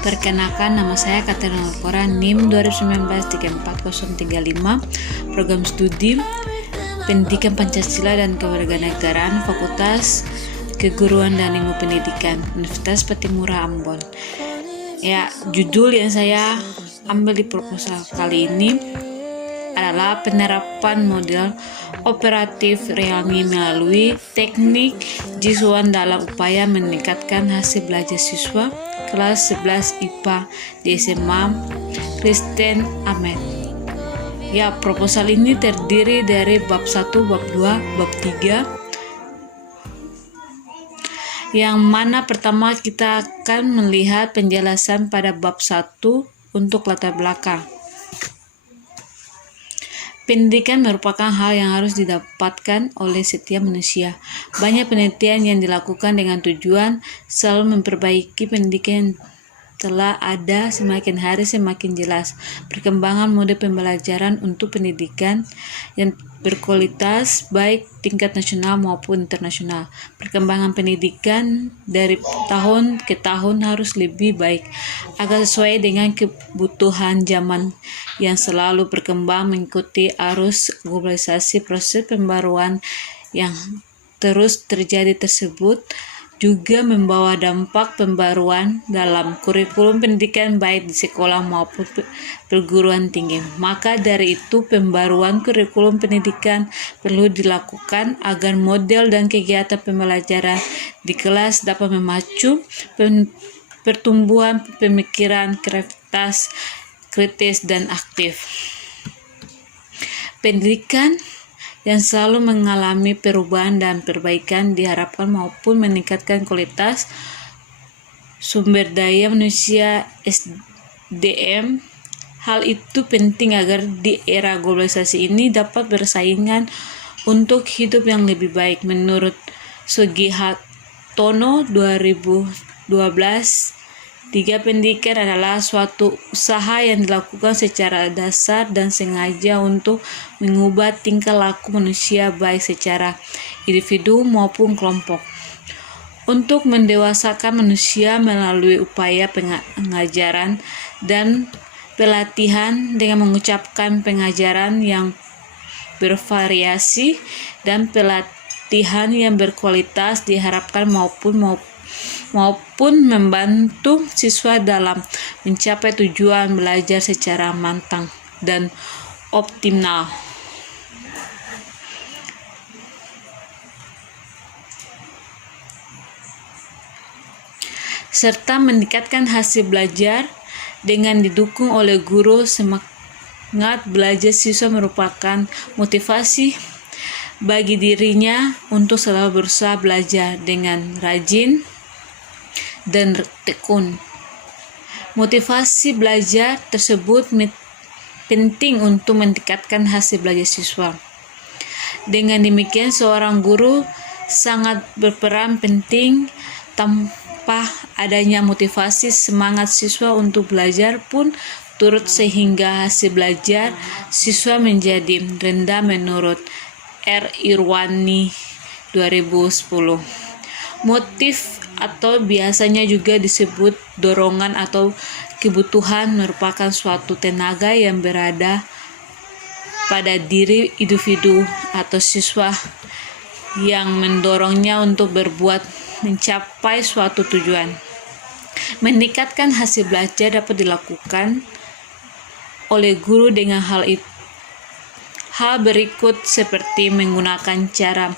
Perkenalkan, nama saya Katerina Alkora, NIM 2019-34035, Program Studi Pendidikan Pancasila dan Kewarganegaraan, Fakultas Keguruan dan Ilmu Pendidikan, Universitas Patimura Ambon. Ya, judul yang saya ambil di proposal kali ini adalah penerapan model operatif realmi melalui teknik Jisuan dalam upaya meningkatkan hasil belajar siswa kelas 11 IPA di SMA Kristen Ahmed. Ya, proposal ini terdiri dari bab 1, bab 2, bab 3, yang mana pertama kita akan melihat penjelasan pada bab 1 untuk latar belakang. Pendidikan merupakan hal yang harus didapatkan oleh setiap manusia. Banyak penelitian yang dilakukan dengan tujuan selalu memperbaiki pendidikan yang telah ada, semakin hari semakin jelas perkembangan mode pembelajaran untuk pendidikan yang berkualitas baik tingkat nasional maupun internasional. Perkembangan pendidikan dari tahun ke tahun harus lebih baik agar sesuai dengan kebutuhan zaman yang selalu berkembang mengikuti arus globalisasi. Proses pembaruan yang terus terjadi tersebut juga membawa dampak pembaruan dalam kurikulum pendidikan baik di sekolah maupun perguruan tinggi. Maka dari itu pembaruan kurikulum pendidikan perlu dilakukan agar model dan kegiatan pembelajaran di kelas dapat memacu pertumbuhan pemikiran kritis dan aktif. Pendidikan yang selalu mengalami perubahan dan perbaikan diharapkan maupun meningkatkan kualitas sumber daya manusia SDM. Hal itu penting agar di era globalisasi ini dapat bersaingan untuk hidup yang lebih baik. Menurut Sugihartono 2012, pendidikan adalah suatu usaha yang dilakukan secara dasar dan sengaja untuk mengubah tingkah laku manusia baik secara individu maupun kelompok. Untuk mendewasakan manusia melalui upaya pengajaran dan pelatihan dengan mengucapkan pengajaran yang bervariasi dan pelatihan yang berkualitas diharapkan maupun membantu siswa dalam mencapai tujuan belajar secara matang dan optimal. Serta meningkatkan hasil belajar dengan didukung oleh guru. Semangat belajar siswa merupakan motivasi bagi dirinya untuk selalu berusaha belajar dengan rajin dan tekun. Motivasi belajar tersebut penting untuk meningkatkan hasil belajar siswa. Dengan demikian, seorang guru sangat berperan penting. Tanpa adanya motivasi, semangat siswa untuk belajar pun turut sehingga hasil belajar siswa menjadi rendah menurut R. Irwani 2010. Motif atau biasanya juga disebut dorongan atau kebutuhan merupakan suatu tenaga yang berada pada diri individu atau siswa yang mendorongnya untuk berbuat mencapai suatu tujuan. Meningkatkan hasil belajar dapat dilakukan oleh guru dengan hal berikut seperti menggunakan cara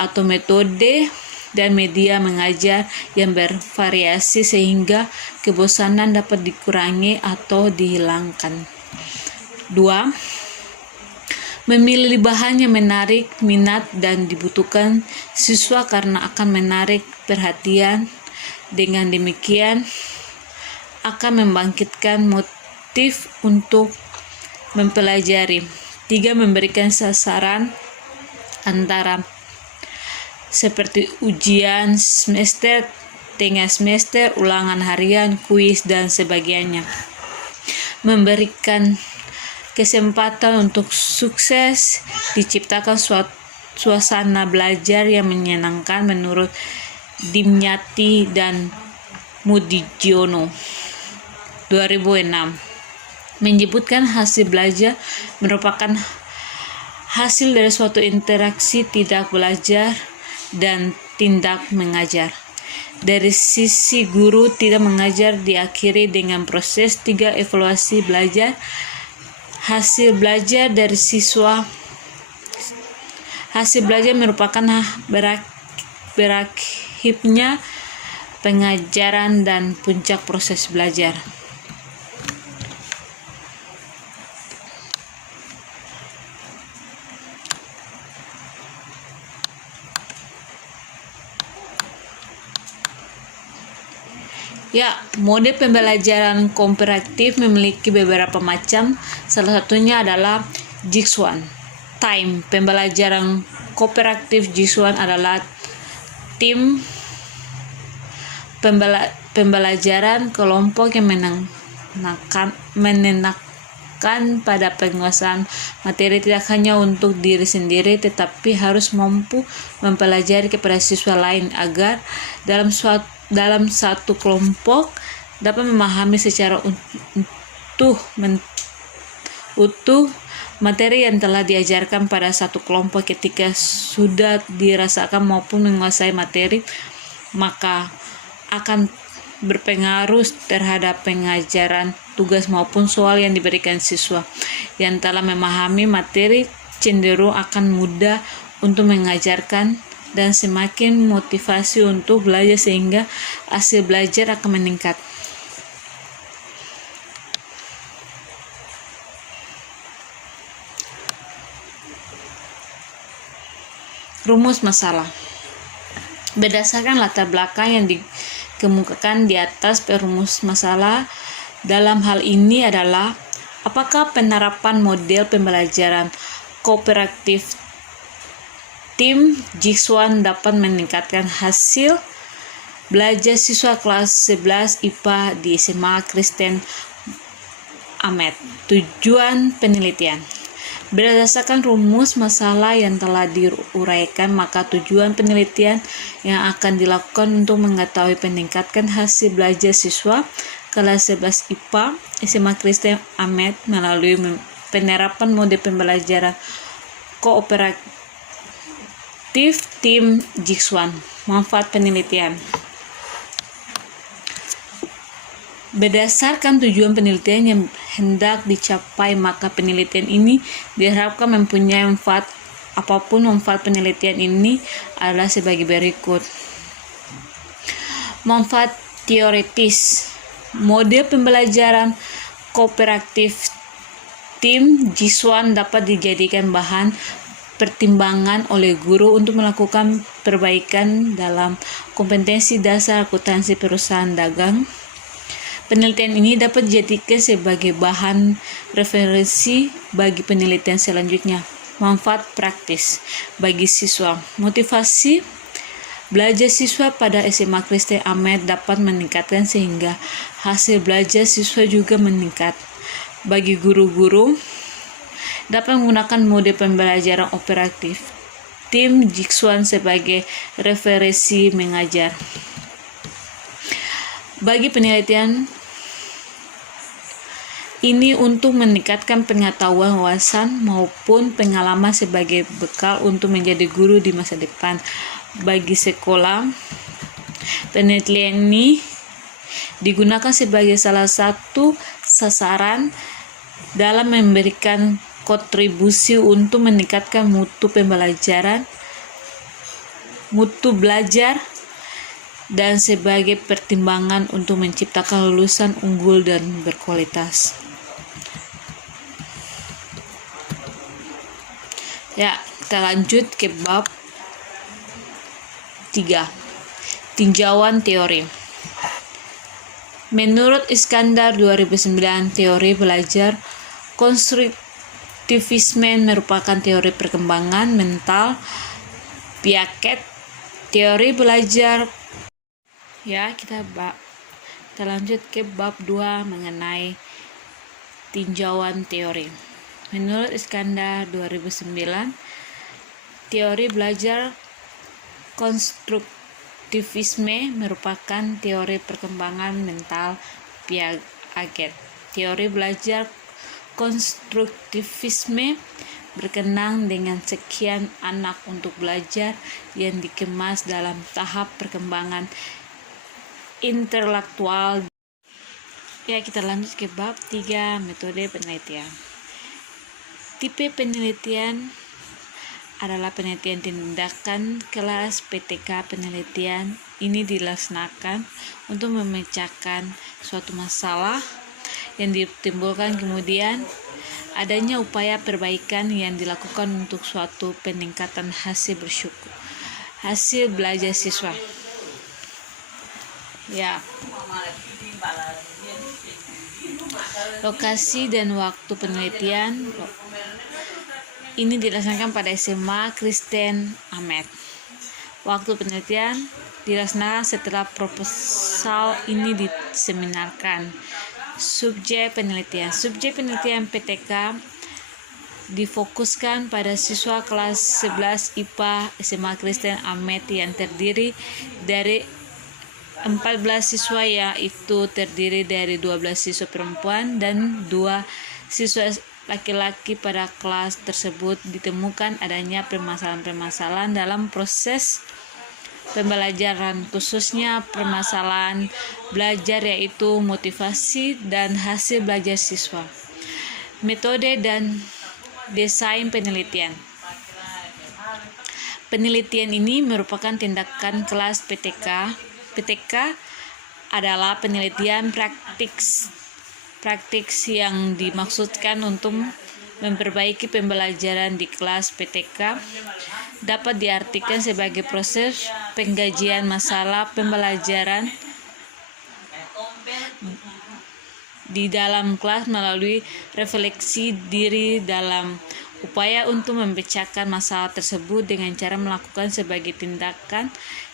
atau metode dan media mengajar yang bervariasi sehingga kebosanan dapat dikurangi atau dihilangkan. 2. Memilih bahan yang menarik minat dan dibutuhkan siswa karena akan menarik perhatian. Dengan demikian akan membangkitkan motif untuk mempelajari. 3. Memberikan sasaran antara seperti ujian semester, tengah semester, ulangan harian, kuis, dan sebagainya. Memberikan kesempatan untuk sukses, diciptakan suasana belajar yang menyenangkan menurut Dimyati dan Mudijiono. 2006 menyebutkan hasil belajar merupakan hasil dari suatu interaksi tidak belajar dan tindak mengajar. Dari sisi guru, tidak mengajar diakhiri dengan proses 3 evaluasi belajar. Hasil belajar dari siswa. Hasil belajar merupakan berakhirnya pengajaran dan puncak proses belajar. Ya, mode pembelajaran komparatif memiliki beberapa macam. Salah satunya adalah Jigsaw Time. Pembelajaran kooperatif Jigsaw adalah tim pembelajaran kelompok yang menenangkan pada penguasaan materi tidak hanya untuk diri sendiri, tetapi harus mampu mempelajari kepada siswa lain agar dalam satu kelompok dapat memahami secara utuh materi yang telah diajarkan pada satu kelompok. Ketika sudah dirasakan maupun menguasai materi, maka akan berpengaruh terhadap pengajaran, tugas maupun soal yang diberikan siswa. Yang telah memahami materi cenderung akan mudah untuk mengajarkan dan semakin motivasi untuk belajar sehingga hasil belajar akan meningkat. Rumus masalah. Berdasarkan latar belakang yang dikemukakan di atas, perumus masalah dalam hal ini adalah apakah penerapan model pembelajaran kooperatif tim Jigsaw dapat meningkatkan hasil belajar siswa kelas 11 IPA di SMA Kristen Ahmed. Tujuan penelitian. Berdasarkan rumus masalah yang telah diuraikan, maka tujuan penelitian yang akan dilakukan untuk mengetahui peningkatan hasil belajar siswa kelas 11 IPA SMA Kristen Ahmed melalui penerapan mode pembelajaran kooperatif tim Jigsaw. Manfaat penelitian. Berdasarkan tujuan penelitian yang hendak dicapai, maka penelitian ini diharapkan mempunyai manfaat. Apapun manfaat penelitian ini adalah sebagai berikut. Manfaat teoritis. Mode pembelajaran kooperatif tim Jigsaw dapat dijadikan bahan pertimbangan oleh guru untuk melakukan perbaikan dalam kompetensi dasar akuntansi perusahaan dagang. Penelitian ini dapat dijadikan sebagai bahan referensi bagi penelitian selanjutnya. Manfaat praktis bagi siswa. Motivasi belajar siswa pada SMA Kristen Ahmed dapat meningkatkan sehingga hasil belajar siswa juga meningkat. Bagi guru-guru, dapat menggunakan mode pembelajaran operatif tim Jigsaw sebagai referensi mengajar. Bagi penelitian ini untuk meningkatkan pengetahuan, wawasan maupun pengalaman sebagai bekal untuk menjadi guru di masa depan. Bagi sekolah, penelitian ini digunakan sebagai salah satu sasaran dalam memberikan kontribusi untuk meningkatkan mutu pembelajaran, mutu belajar, dan sebagai pertimbangan untuk menciptakan lulusan unggul dan berkualitas. Ya, kita lanjut ke bab 3. Tinjauan teori. Menurut Iskandar 2009, teori belajar konstruktivisme merupakan teori perkembangan mental Piaget. Teori belajar. Ya, kita lanjut ke bab 2 mengenai tinjauan teori. Menurut Iskandar 2009, teori belajar konstruktivisme merupakan teori perkembangan mental Aget. Teori belajar konstruktivisme berkenaan dengan sekian anak untuk belajar yang dikemas dalam tahap perkembangan intelektual. Ya, kita lanjut ke bab 3, metode penelitian. Tipe penelitian adalah penelitian tindakan kelas PTK. Penelitian ini dilaksanakan untuk memecahkan suatu masalah yang ditimbulkan, kemudian adanya upaya perbaikan yang dilakukan untuk suatu peningkatan hasil belajar siswa. Ya. Lokasi dan waktu penelitian ini dilaksanakan pada SMA Kristen Amet. Waktu penelitian dilaksanakan setelah proposal ini diseminarkan. Subjek penelitian PTK difokuskan pada siswa kelas 11 IPA SMA Kristen Amet yang terdiri dari 14 siswa, yaitu terdiri dari 12 siswa perempuan dan 2 siswa laki-laki. Pada kelas tersebut ditemukan adanya permasalahan-permasalahan dalam proses pembelajaran, khususnya permasalahan belajar, yaitu motivasi dan hasil belajar siswa. Metode dan desain penelitian. Penelitian ini merupakan tindakan kelas PTK. PTK adalah penelitian praktik yang dimaksudkan untuk memperbaiki pembelajaran di kelas. PTK dapat diartikan sebagai proses pengkajian masalah pembelajaran di dalam kelas melalui refleksi diri dalam upaya untuk memecahkan masalah tersebut dengan cara melakukan sebagai tindakan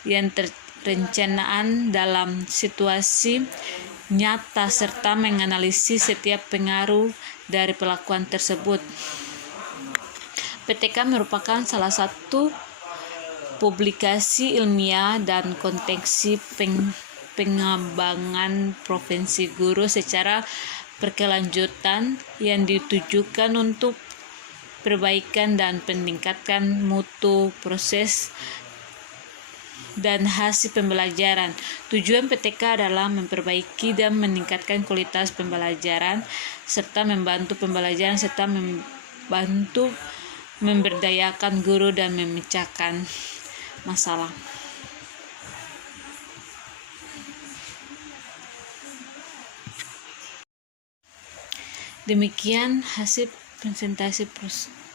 yang perencanaan dalam situasi nyata serta menganalisis setiap pengaruh dari pelakuan tersebut. PTK merupakan salah satu publikasi ilmiah dan konteks pengembangan profesi guru secara berkelanjutan yang ditujukan untuk perbaikan dan peningkatan mutu proses dan hasil pembelajaran. Tujuan PTK adalah memperbaiki dan meningkatkan kualitas pembelajaran serta membantu pembelajaran serta membantu memberdayakan guru dan memecahkan masalah. Demikian hasil presentasi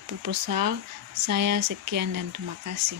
proposal saya. Sekian dan terima kasih.